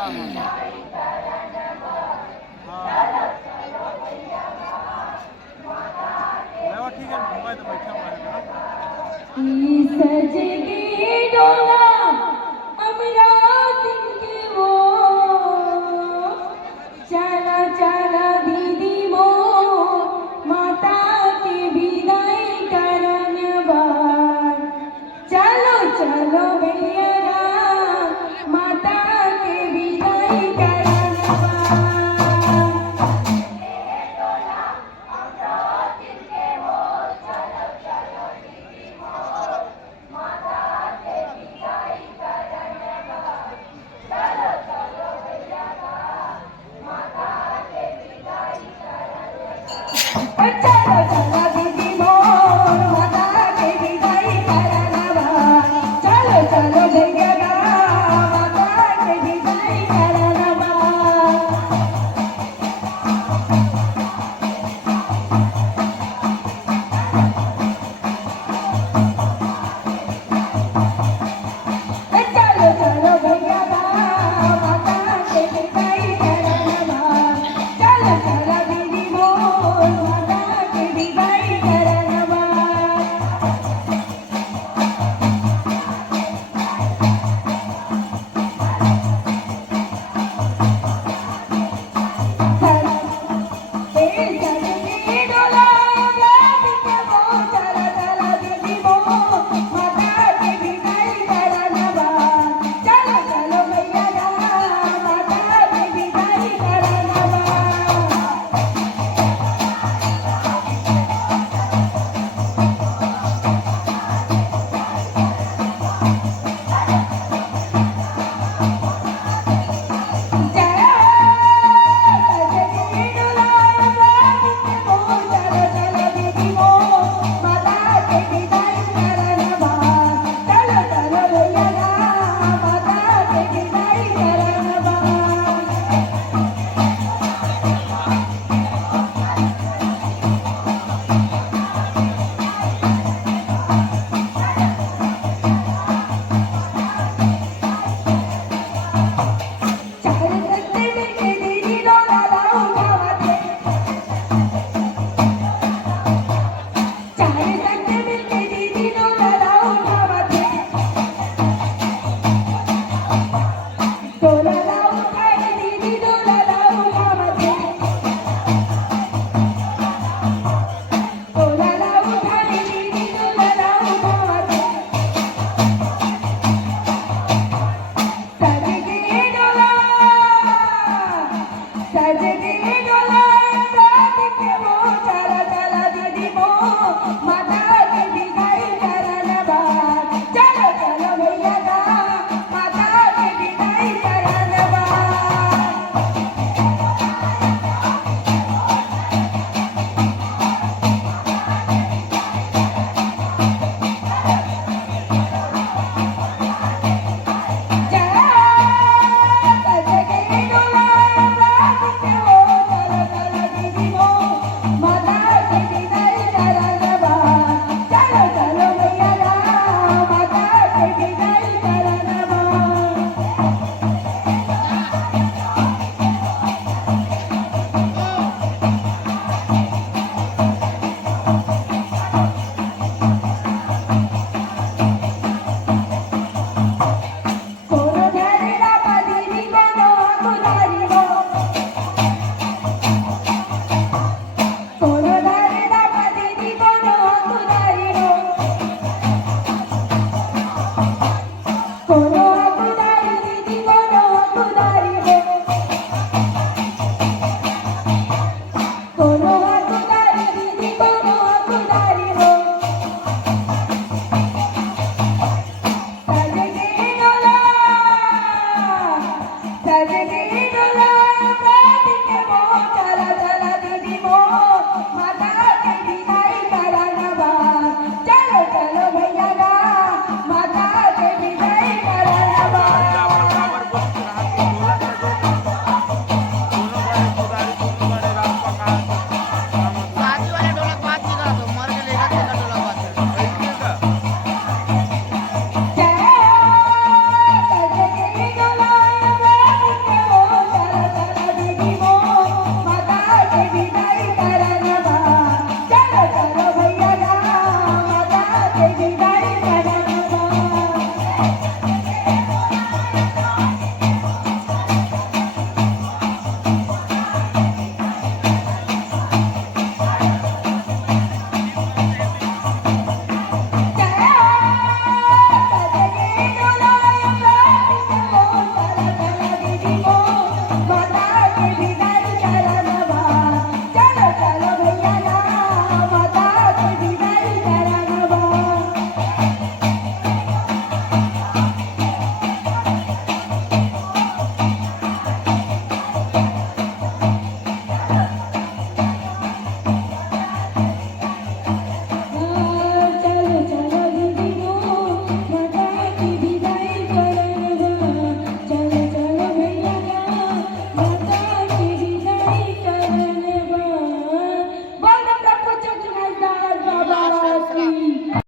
हाँ हाँ हाँ मैं वो ठीक है मैं तो बैठा हुआ है ना सजगे डोला अमरात के वो चला चला दीदी मो माता के विदाई करन बार चलो चलो भैया माता के विदाई करन बार चलो चलो दीदी मोर माता के विदाई करन बार चलो चलो भैया माता के विदाई करन बार चलो चलो भैया माता के विदाई करन बार चलो चलो दीदी मोर माता के विदाई करन बार सजगे डोला रात के वो चला चला दीदी मो माता के विदाई करन बार चलो चलो भैया माता के विदाई करन बार सजगे डोला रात के वो चला चला दीदी मो माता के विदाई करन बार चलो चलो भैया माता के विदाई करन बार चार सत्ते मिलके दीदी डोला उठावते चार सत्ते मिलके दीदी डोला उठावते डोला उठाए दीदी डोला उठावते डोला उठाए दीदी डोला उठावते सजगे डोला रात के वो चला चला दीदी मो माता के विदाई करन बार चलो चलो भैया माता के विदाई करन बार सजगे डोला रात के वो चला चला दीदी मो माता के विदाई करन बार चलो चलो भैया माता के विदाई करन बार कोनो धरला दीदी कोनो गुदारी हो कोनो धरला दीदी कोनो गुदारी हो कोनो गुदारी दीदी कोनो गुदारी हो कोनो गुदारी दीदी कोनो गुदारी हो सजगे डोला सजगे